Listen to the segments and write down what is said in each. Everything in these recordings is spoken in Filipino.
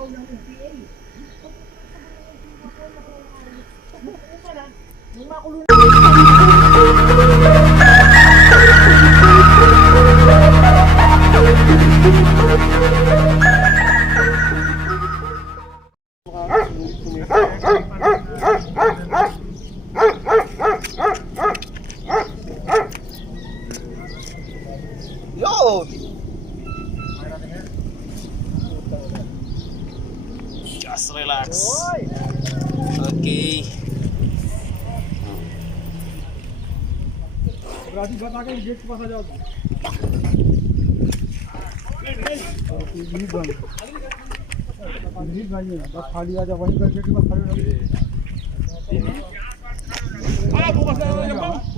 ibabaw ng Just relax. Okay. Rajiv बता के गेट के पास आ जाओ तुम नहीं बंद नहीं भाई है बस खाली आ जाओ वहीं पर गेट के पास खड़े रहो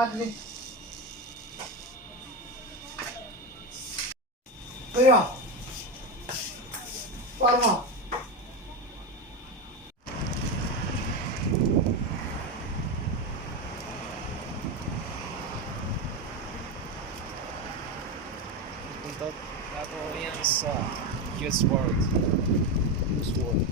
മാറ്റി വരുമോ പറഞ്ഞോ Punta ako yan sa Juice World. Juice World.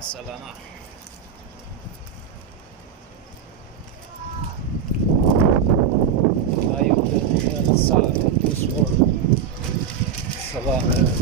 Sobrang na guys. Masala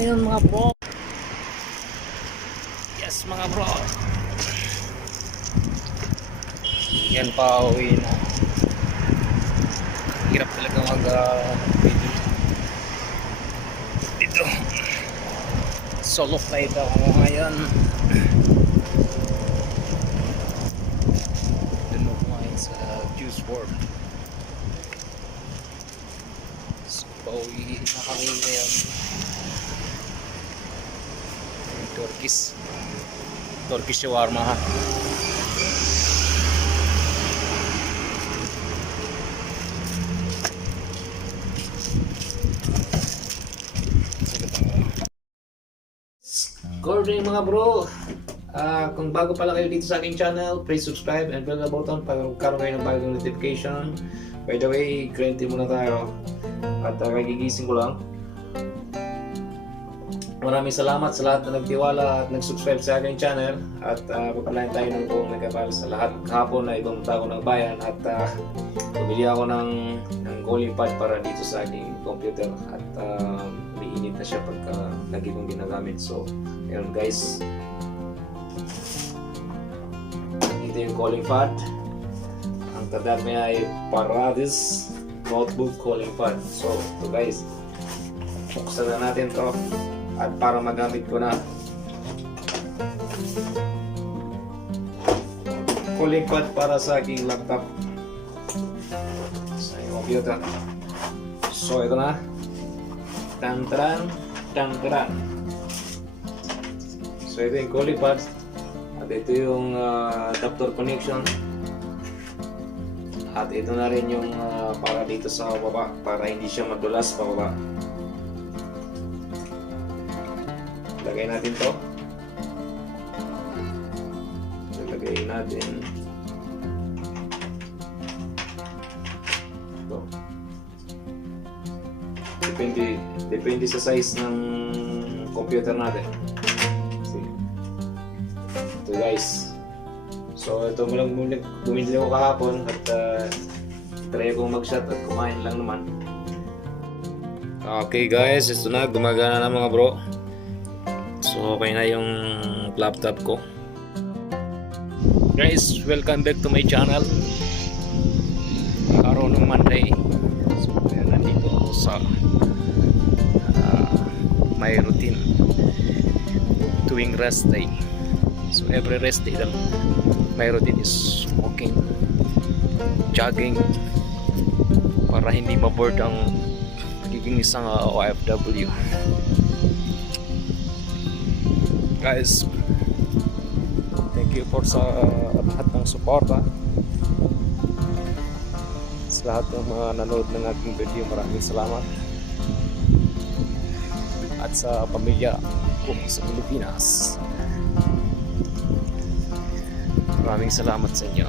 ngayon mga bro. Yes mga bro. Yan pa uwi na. Hirap talaga mag uh, video. Dito. Solo flight ako ngayon. Doon ako ngayon sa Juice WRLD. Pauwi na kami ngayon. Turkish. Turkish shawarma ha. Good morning mga bro! Ah, kung bago pa lang kayo dito sa aking channel, please subscribe and bell the button para magkaroon kayo ng bagong notification. By the way, green muna tayo. At uh, kagigising ko lang. Maraming salamat sa lahat na nagtiwala at nag-subscribe sa aking channel. At uh, pagpalain tayo ng buong nagkabal sa lahat. Kahapon na ibang tao ng bayan at uh, bumili ako ng, ng cooling pad para dito sa aking computer. At uh, may init na siya pagka lagi kong ginagamit. So, ayun guys. Ito yung calling pad. Ang tandaan niya ay Paradis Notebook Calling Pad. So, ito guys. Buksan na natin to at para magamit ko na pad para sa aking laptop sa computer. So, ito na. Tantran, tantran. So, ito yung calling pad. At ito yung ah, adapter connection. At ito na rin yung ah, para dito sa baba para hindi siya madulas pa Lagay natin to. Lagay natin. Ito. Depende, depende sa size ng computer natin. See? Ito guys. So ito mo lang bumili, ako kahapon at uh, try akong mag-shot at kumain lang naman. Okay guys, ito na gumagana na mga bro. Okay na yung laptop ko. Guys, welcome back to my channel. Araw ng Monday. So nandito ako sa ah, my routine tuwing rest day. So every rest day lang my routine is walking, jogging para hindi maboard ang pagiging isang uh, OFW. Guys, thank you for sa lahat ng suporta. Sa lahat ng mga nanood ng aking video, maraming salamat. At sa pamilya ko sa Pilipinas. Maraming salamat sa inyo.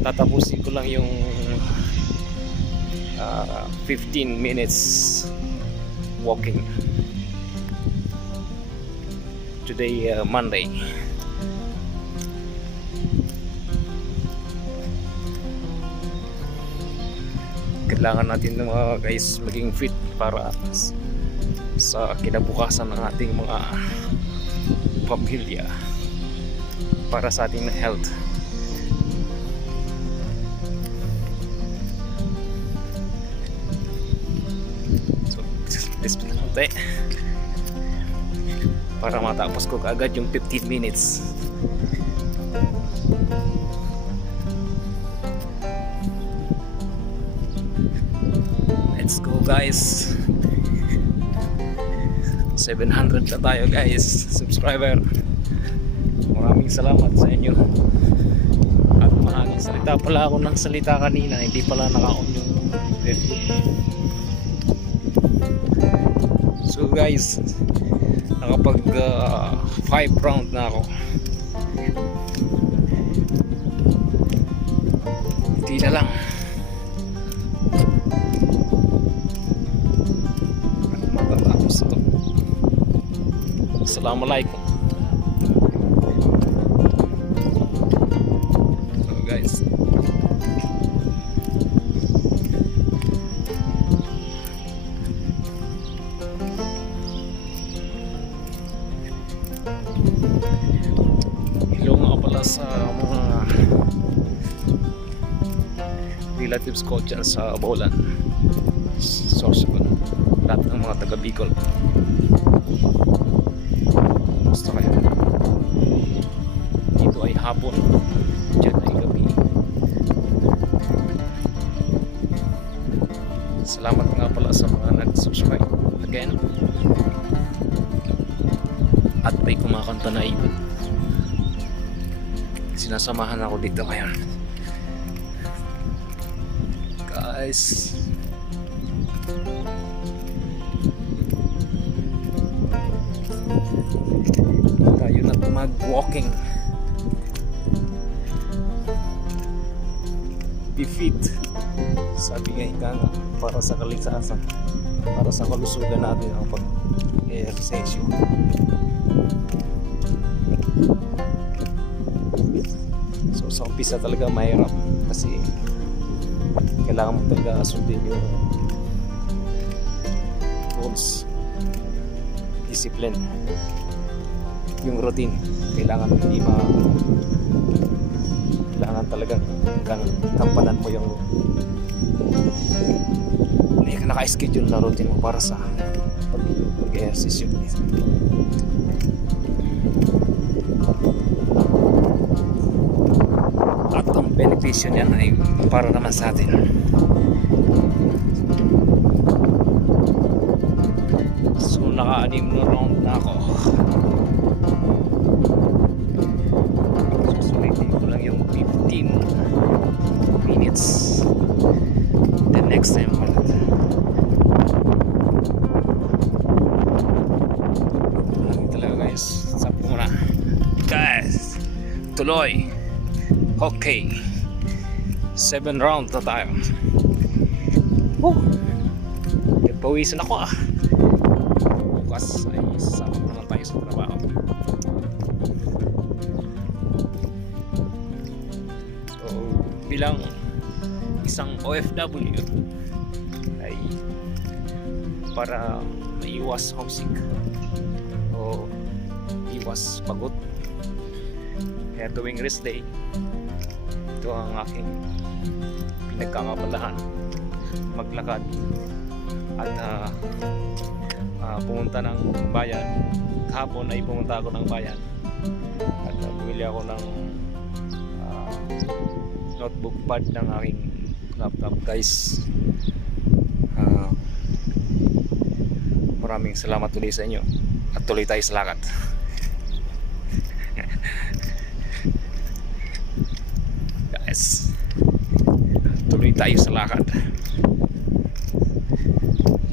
Tatapusin ko lang yung ah, 15 minutes walking. Today, uh, Monday. kailangan natin ng mga guys maging fit para sa kinabukasan ng ating mga pamilya para sa ating health konti. Para matapos ko kaagad yung 15 minutes. Let's go guys. 700 na tayo guys. Subscriber. Maraming salamat sa inyo. At maraming salita pala ako ng salita kanina. Hindi pala naka-on yung so guys nakapag 5 round na ako. Hindi na lang. Matatapos ito Assalamualaikum relatives ko dyan sa Bolan Sorsogon lahat ng mga taga Bicol. Gusto kayo hapon. Dyan ay gabi. Salamat nga pala sa mga nag-subscribe. Again at may kumakanta na ibon sinasamahan ako dito ngayon guys. Tayo na mag-walking. Be fit sabi nga ika para sa kaligtasan. Para sa kalusugan natin ang pag-exercise. So sa umpisa talaga mahirap kasi kailangan mo talaga sundin yung rules discipline yung routine. Kailangan hindi ma kailangan talagang kang kampanan mo yung naka-schedule na routine mo para sa pag, pag-exercise yun benepisyo niyan ay para naman sa atin. So naka-anim na round na ako. Susulitin ko lang yung 15 minutes. The next time ulit Ano muna. Guys tuloy. Okay 7 round na tayo. Woo! Nagpawisan ako ah. Bukas ay sasama naman tayo sa trabaho. So bilang isang OFW ay para maiwas homesick o iwas pagod kaya tuwing rest day ito ang aking pinagkakabalahan maglakad. At ah, ah, pumunta ng bayan. Kahapon ay pumunta ako ng bayan. At uh, bumili ako ng ah, notebook pad ng aking laptop. Guys Ah, maraming salamat ulit sa inyo. At tuloy tayo sa lakad guys tuloy tayo sa lakad.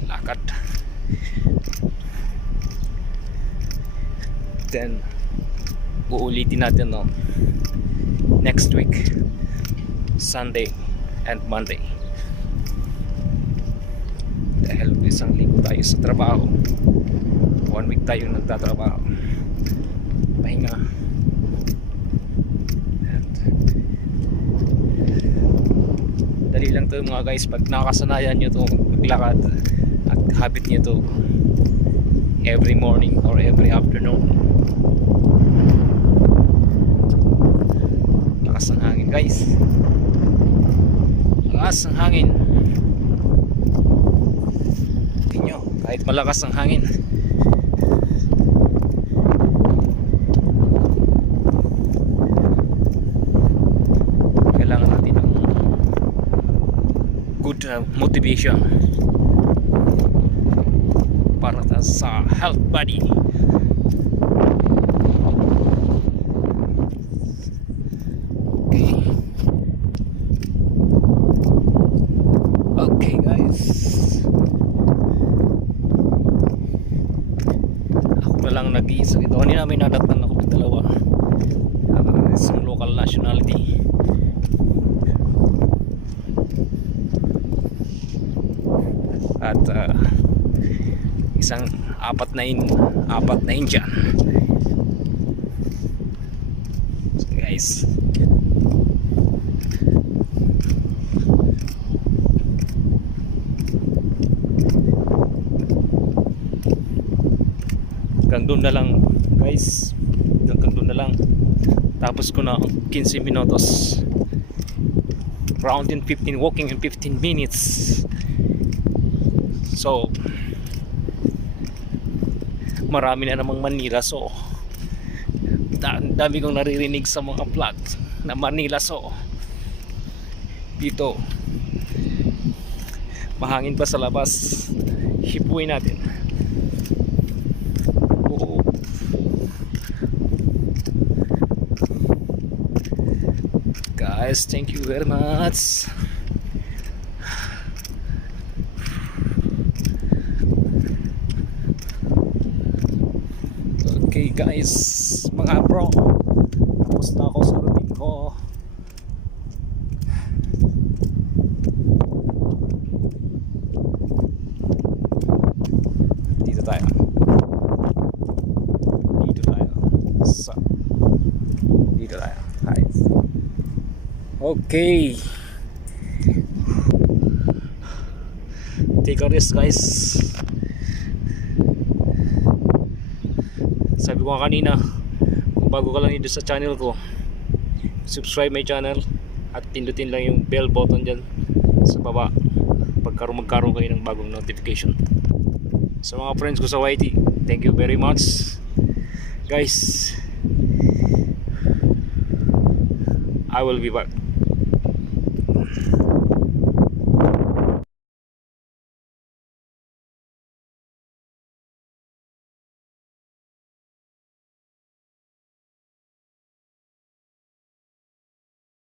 Lakad. Then uulitin natin no? Next week Sunday and Monday. Dahil isang linggo tayo sa trabaho one week tayo nagtatrabaho. Pahinga And, dali lang to mga guys. Pag nakasanayan nyo to maglakad at habit nyo to every morning or every afternoon lakas ng hangin guys. Lakas ng hangin. Tingnan kahit malakas ang hangin kailangan natin ng good uh, motivation para sa health body okay okay guys. Ako lang nag-iisa dito kanina may nadatnan ako ng dalawa Ah, isang local nationality at ah, isang apat in apat na Indian so guys. Hanggang doon na lang guys. Hanggang doon na lang. Tapos ko na 15 minutos. Round in 15 walking in 15 minutes. So marami na namang Manila so dami kong naririnig sa mga vlog na Manila so dito mahangin pa sa labas hipuin natin Oo. guys thank you very much Okay guys, mga bro, tapos na ako sa routine ko. Dito tayo. Dito tayo. Sa Dito tayo. Guys. Okay. Take a rest guys. sabi ko kanina. Kung bago ka lang dito sa channel ko subscribe my channel at pindutin lang yung bell button dyan sa baba. Pagkaroon magkaroon kayo ng bagong notification. Sa mga friends ko sa YT thank you very much. Guys I will be back